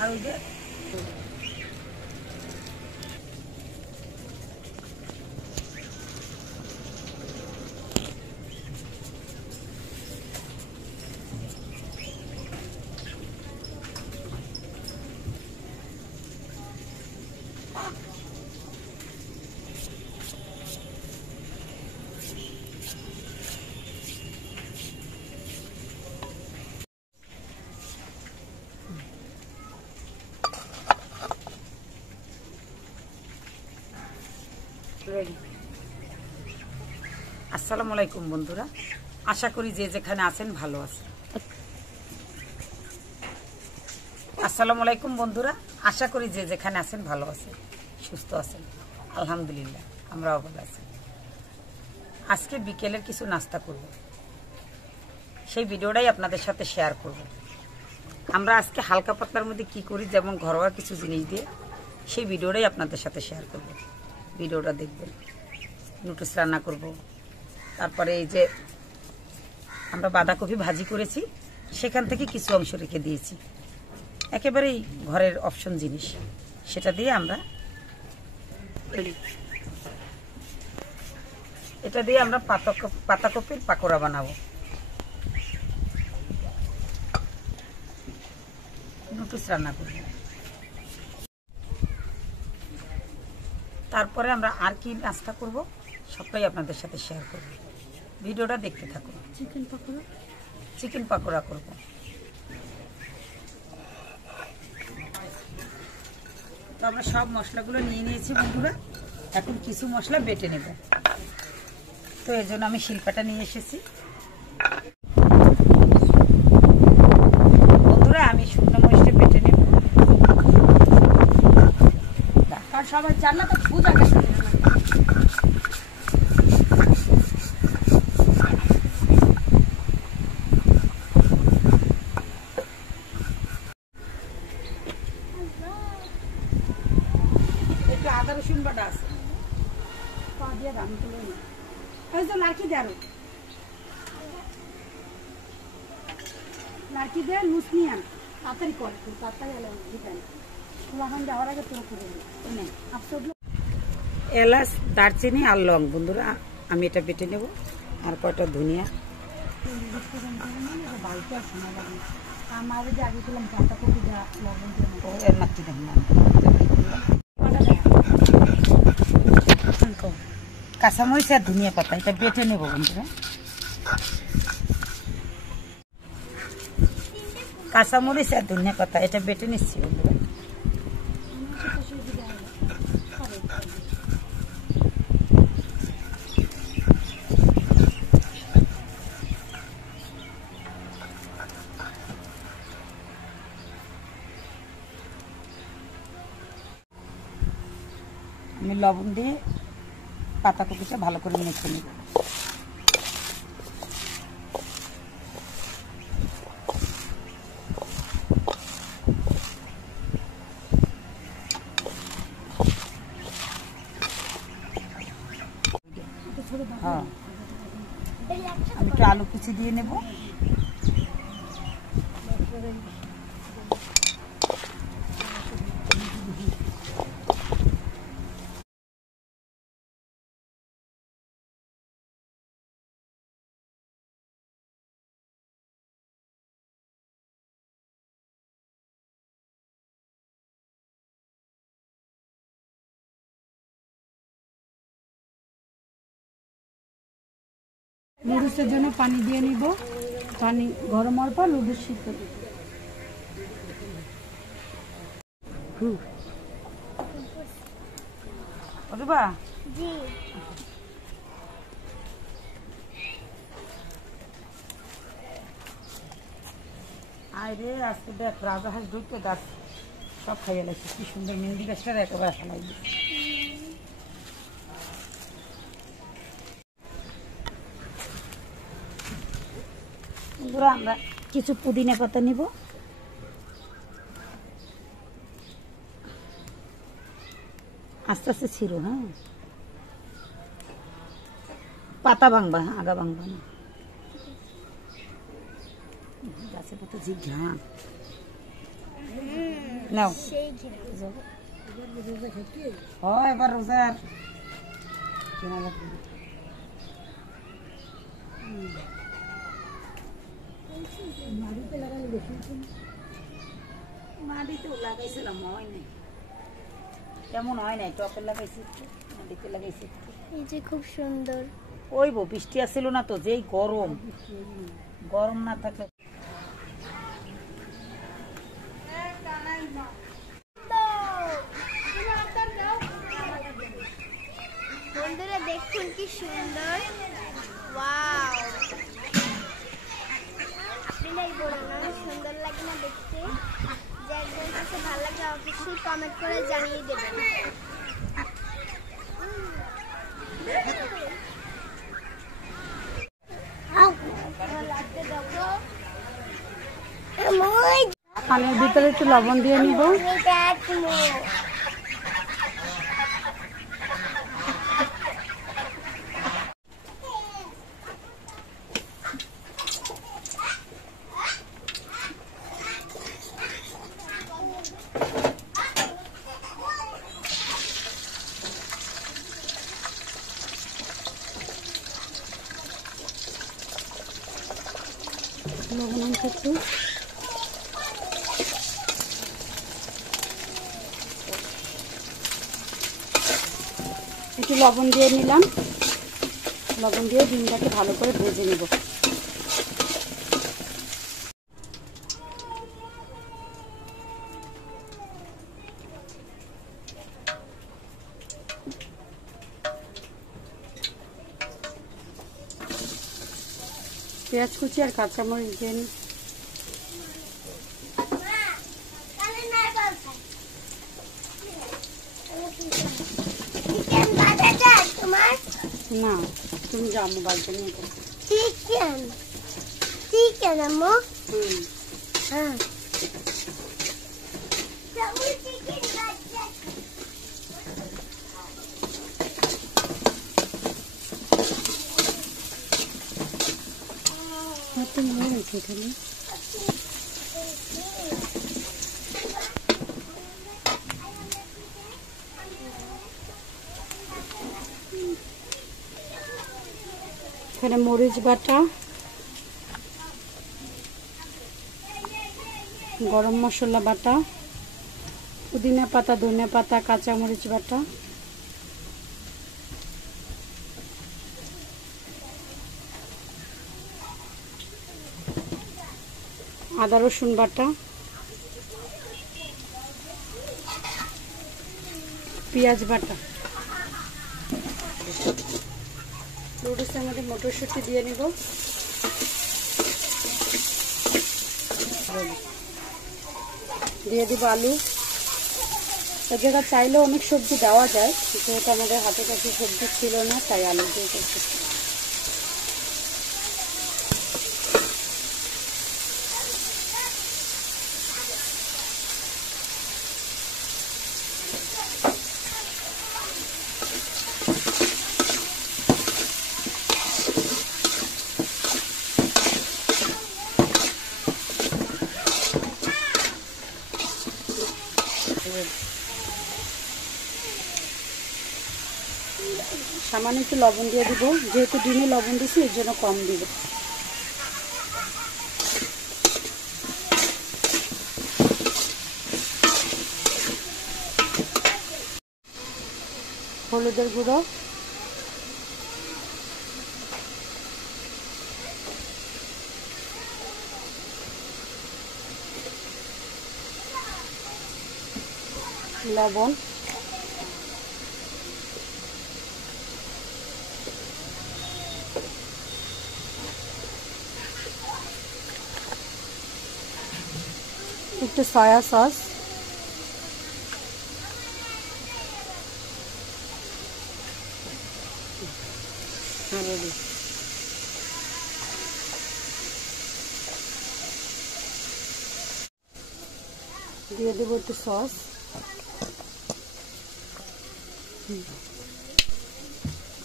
আর ওই যে আসসালামু আলাইকুম বন্ধুরা, আশা করি যে যেখানে আছেন ভালো আছেন। আসসালামু আলাইকুম বন্ধুরা, আশা করি যে যেখানে আছেন ভালো আছেন, সুস্থ আছেন। আলহামদুলিল্লাহ আমরাও ভালো আছি। আজকে বিকেলের কিছু নাস্তা করব, সেই ভিডিওটাই আপনাদের সাথে শেয়ার করব। আমরা আজকে হালকা পাতলার মধ্যে কি করি, যেমন ঘরোয়া কিছু জিনিস দিয়ে, সেই ভিডিওটাই আপনাদের সাথে শেয়ার করব। ভিডিওটা দেখবেন। নুডলস রান্না করব, তারপরে এই যে আমরা বাঁধাকপি ভাজি করেছি, সেখান থেকে কিছু অংশ রেখে দিয়েছি, একেবারেই ঘরের অপশন জিনিস, সেটা দিয়ে আমরা এটা দিয়ে আমরা পাতাকপির পাকোড়া বানাবো। নুডলস রান্না করব, তারপরে আমরা আর কি নাস্তা করব সবটাই আপনাদের সাথে শেয়ার করব। ভিডিওটা দেখতে থাকুন। চিকেন পাকোড়া করব। তো আমরা সব মশলাগুলো নিয়ে নিয়েছি বন্ধুরা, এখন কিছু মশলা বেটে নেব। তো এর জন্য আমি শিলপাটা নিয়ে এসেছি। বন্ধুরা আমি শুকনো মরিচটা বেটে নেব। সবাই জানলা তো বুঝা গেছে। একটু আদা রসুন বাটা আছে, পা দিয়ে দাম তুলে নি। এই তো লাড়কি দে, আরো লাড়কি দে, লুচ নিয়ে আন, তাড়াতাড়ি কর, তাড়াতাড়ি এলাম দিতেন লাগান যাওয়ার আগে তোর করে নে। এলাচ, দারচিনি আর লং বন্ধুরা আমি এটা বেটে নেব। আর কয়টা ধনিয়া। কাঁচামরিচ আর ধনিয়া পাতা এটা বেটে নেব বন্ধুরা। কাঁচামরিচ আর ধনিয়া পাতা এটা বেটে নিচ্ছি বন্ধুরা। আমি লবণ দিয়ে পাতাকপিটা ভালো করে মেখে নেব। হ্যাঁ, আমি একটু আলু কুচি দিয়ে নেব। নুডলসের জন্য পানি দিয়ে নিব। পানি গরম হওয়ার পর নুডলস সিদ্ধ দেব। আরে আজকে দেখ রাজাহাঁস ঢুকতে গাছ সব খাইয়ে লাগছে। কি সুন্দর মেহেন্দি গাছটা একেবারে হালাই দিচ্ছে। আমরা কিছু পুদিনা পাতা নিব। আস্তে আস্তে ছিল। হ্যাঁ, পাতা ভাঙবা, আগা ভাঙবা না। গাছ গাছের পাতা যে ঘ্রাণ নাও হয় এবার রোজার কেনা লাগবে মাটিতেও লাগাইছিলাম হয় নাই কেমন হয় নাই টপে লাগাইছি মাটিতে লাগাইছি এই যে খুব সুন্দর ওই বৃষ্টি আসছিল না তো যেই গরম গরম না থাকলে বন্ধুরা দেখুন কি সুন্দর ওয়াও আপনারাই বলুন অনেক সুন্দর লাগে না দেখতে যাদের কাছে ভালো লাগে অবশ্যই কমেন্ট করে জানিয়ে দেবেন পানির ভিতরে একটু লবণ দিয়ে নিব লবণ একটু একটু লবণ দিয়ে নিলাম লবণ দিয়ে ডিমটাকে ভালো করে ভেজে নেব পেঁয়াজ কুচি আর কাঁচামরিচ দিয়ে নিই না তুমি যাও মোবাইলটা নিয়ে চিকেন চিকেন আম্মু হ্যাঁ তুমি হয়েছে এখানে এখানে মরিচ বাটা গরম মশলা বাটা পুদিনা পাতা ধনিয়া পাতা কাঁচা মরিচ বাটা আদা রসুন বাটা পেঁয়াজ বাটা নুডলসের মধ্যে মটরশুঁটি দিয়ে নিব দিয়ে দিব আলু এ জায়গা চাইলেও অনেক সবজি দেওয়া যায় যেহেতু আমাদের হাতে কাছে সবজি ছিল না তাই আলু দিয়ে করতেছি সামান্য একটু লবণ দিয়ে দিব যেহেতু ডিমে লবণ দিছি এর জন্য কম দিব হলুদের গুঁড়ো লবণ একটু সয়া সস দিয়ে দেবো একটু সস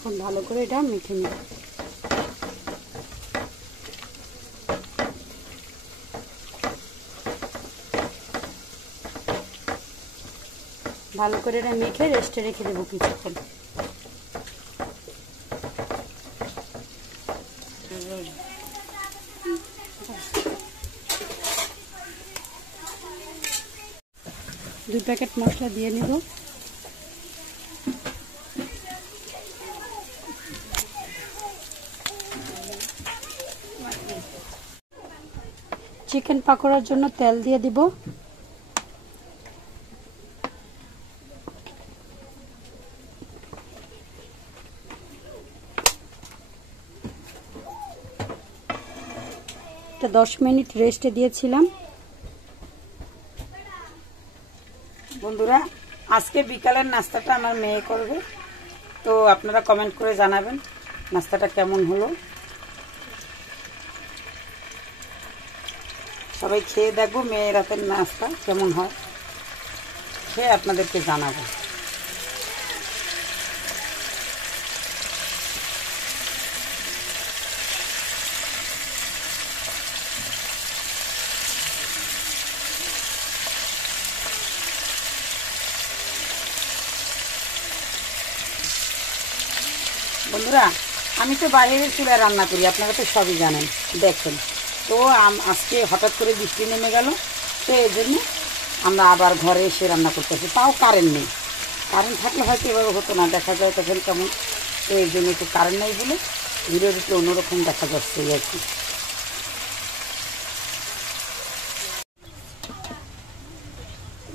খুব ভালো করে এটা মেখে নেব ভালো করে এটা মেখে রেস্টে রেখে দেবো কিছুক্ষণ। দুই প্যাকেট মশলা দিয়ে নিব। চিকেন পাকোড়ার জন্য তেল দিয়ে দিব। এটা 10 মিনিট রেস্টে দিয়েছিলাম। বন্ধুরা, আজকে বিকালের নাস্তাটা আমার মেয়ে করবে, তো আপনারা কমেন্ট করে জানাবেন নাস্তাটা কেমন হলো। সবাই খেয়ে দেখবো মেয়ের হাতের নাস্তা কেমন হয়, খেয়ে আপনাদেরকে জানাবো। বন্ধুরা, আমি তো বাইরের চুলায় রান্না করি, আপনারা তো সবই জানেন। দেখেন তো আজকে হঠাৎ করে বৃষ্টি নেমে গেল, তো এই জন্য আমরা আবার ঘরে এসে রান্না করতেছি। তাও কারেন্ট নেই, কারেন্ট থাকলে হয়তো এভাবে হতো না, দেখা যায় তখন কেমন। তো এই জন্য একটু কারেন্ট নেই বলে ভিডিওর একটু অন্যরকম দেখা যাচ্ছে এই আর কি।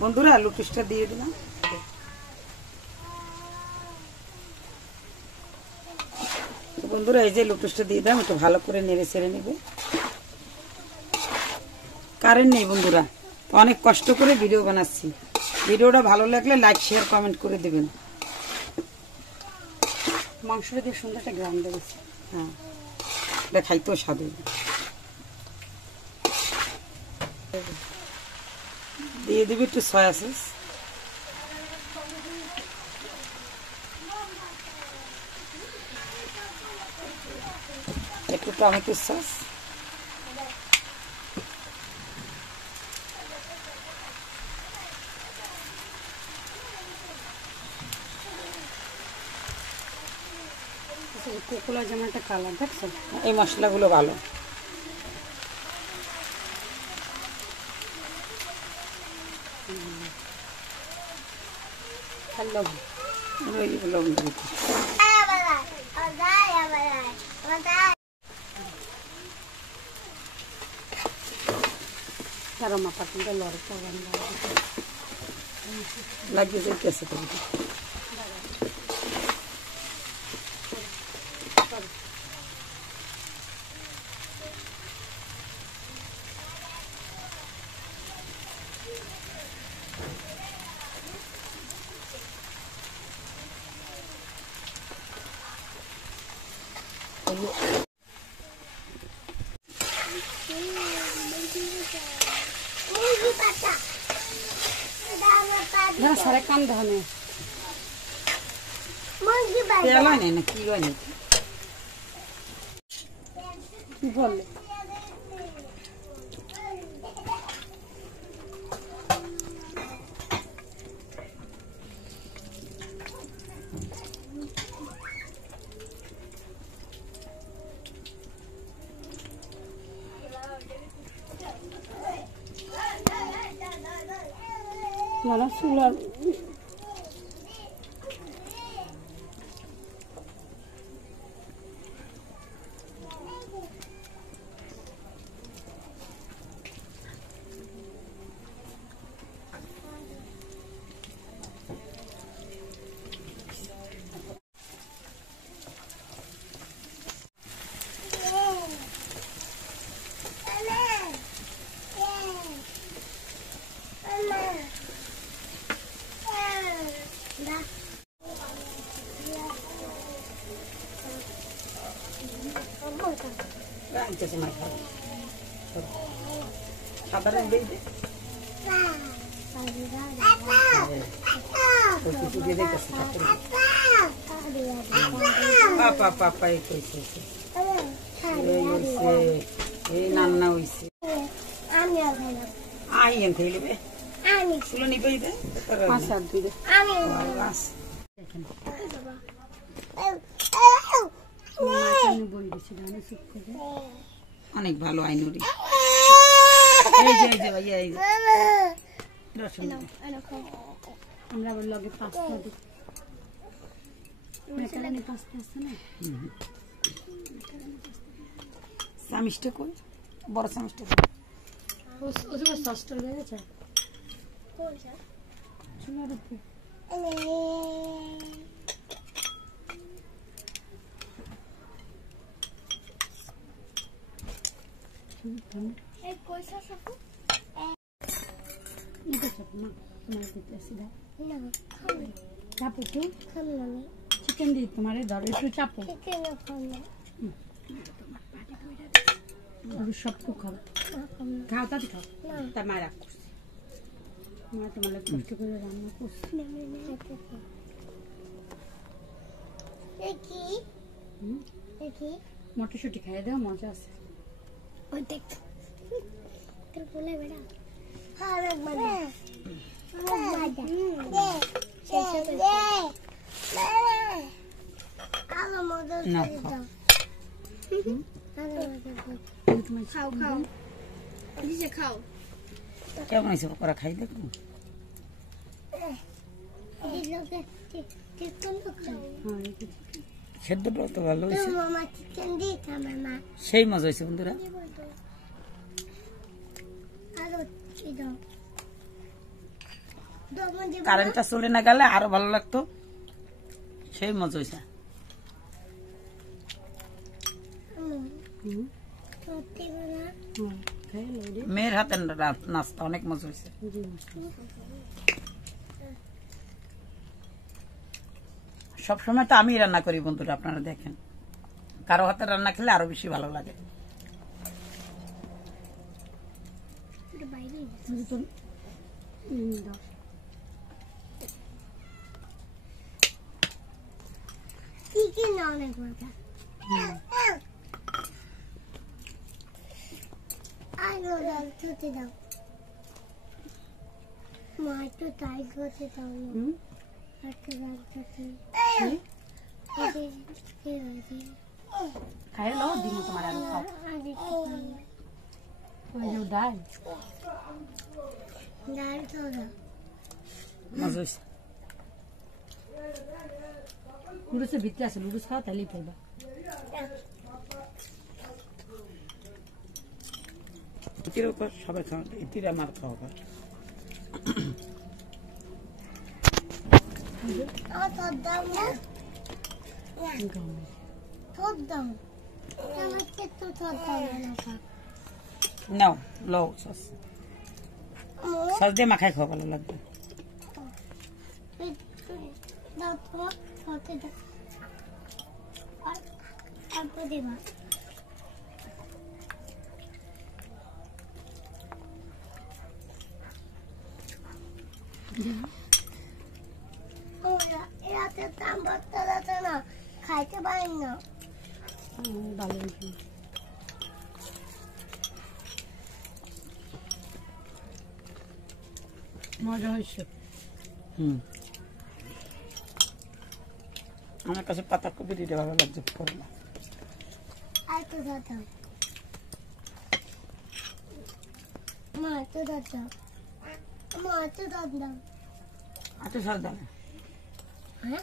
বন্ধুরা, লুটিসটা দিয়ে দিলাম। বন্ধুরা, এই যে লুটুসটা দিয়ে দাম, একটু ভালো করে নেড়ে ছেড়ে নেবে। কারেন্ট নেই বন্ধুরা, অনেক কষ্ট করে ভিডিও বানাচ্ছি। ভিডিওটা ভালো লাগলে লাইক শেয়ার কমেন্ট করে দেবেন। মাংসটা দিয়ে সুন্দর একটা গ্রাম দেবেছে। হ্যাঁ, এটা খাইতেও স্বাদ হইবে। দিয়ে দেবে একটু সয়া সস, একটু টমেটো সস, কোকোলা যেমন একটা কালার দেখছো। এই মশলাগুলো ভালো। লবণ দিতে। গরম পাকিটা লড়ে পাবেন লাগিয়ে যেতেছে তো। না সারে কাম ধনে তেল হয় না কি হয় না বলে না চুলার সাধারণ দিয়ে দে পাপা পাপা এই কইছে এই নান্না হইছে আই এন থেকে আমি তুলে নিবেই দে আচ্ছা দুই দে আমি আমি বই দিছি ধানে চুপ করে অনেক ভালো আইনুরি এই যে ভাইয়া এই যে রসুন আমরা আবার লগে পাস্তা দিই মেকারনি পাস্তা আছে না চামিচটা কই বড় চামিচটা ও যে সসটা হয়ে গেছে কোনটা চুলার উপরে এই কইসা সাপু এটা চাপ না তোমার দিতে আসি দাও না খাবে চাপো তো খাবে না চিকেন দিই তোমারে ধরো একটু চাপো চিকেন খাবে আর সব তো খাও খাও তাতে খাও তার মা রাখ করছি মা তোমার লাগে কষ্ট করে রান্না করছি কি কি মটরশুঁটি খাইয়ে দাও মজা আছে ওই দেখ তোর বলে বেড়া হ্যাঁ একবার আলো মজা খাও খাও দিছে খাও কেমন হয়েছে পকোড়া খাই দেখো সেদ্ধটা তো ভালো হয়েছে সেই মজা হয়েছে বন্ধুরা কারেন্টটা চলে না গেলে আরো ভালো লাগতো সেই মজা হয়েছে মেয়ের হাতের নাস্তা অনেক মজা হয়েছে সবসময় তো আমি রান্না করি বন্ধুরা আপনারা দেখেন কারো হাতে রান্না খেলে আরো বেশি ভালো লাগে অনেক মজা খেতে দাও মা একটু টাইট করতে দাও খাই লো দিন তোমার আরো খাও ওই যে ডাল ডাল তো দাও মজা হয়েছে লুডুসের ভিতরে আছে লুডুস খাও তাহলেই ফেলবা ইতির উপর সবাই খাওয়া ইতির আমার খাওয়া তোর দাম না তোর দাম আমাকে তো তোর দাম না নাও লো সস সস দিয়ে মাখাই খাওয়া ভালো লাগবে দাও তো খাতে দাও আর দেবা এরাতে দাম বর্তা যাচ্ছে না খাইতে পারি না ভালো মজা হয়েছে আমার কাছে পাতাকপি দিতে ভালো লাগছে করলা আর তো দাও মা তো দাও মা তো দাও আচ্ছা সর দাও হ্যাঁ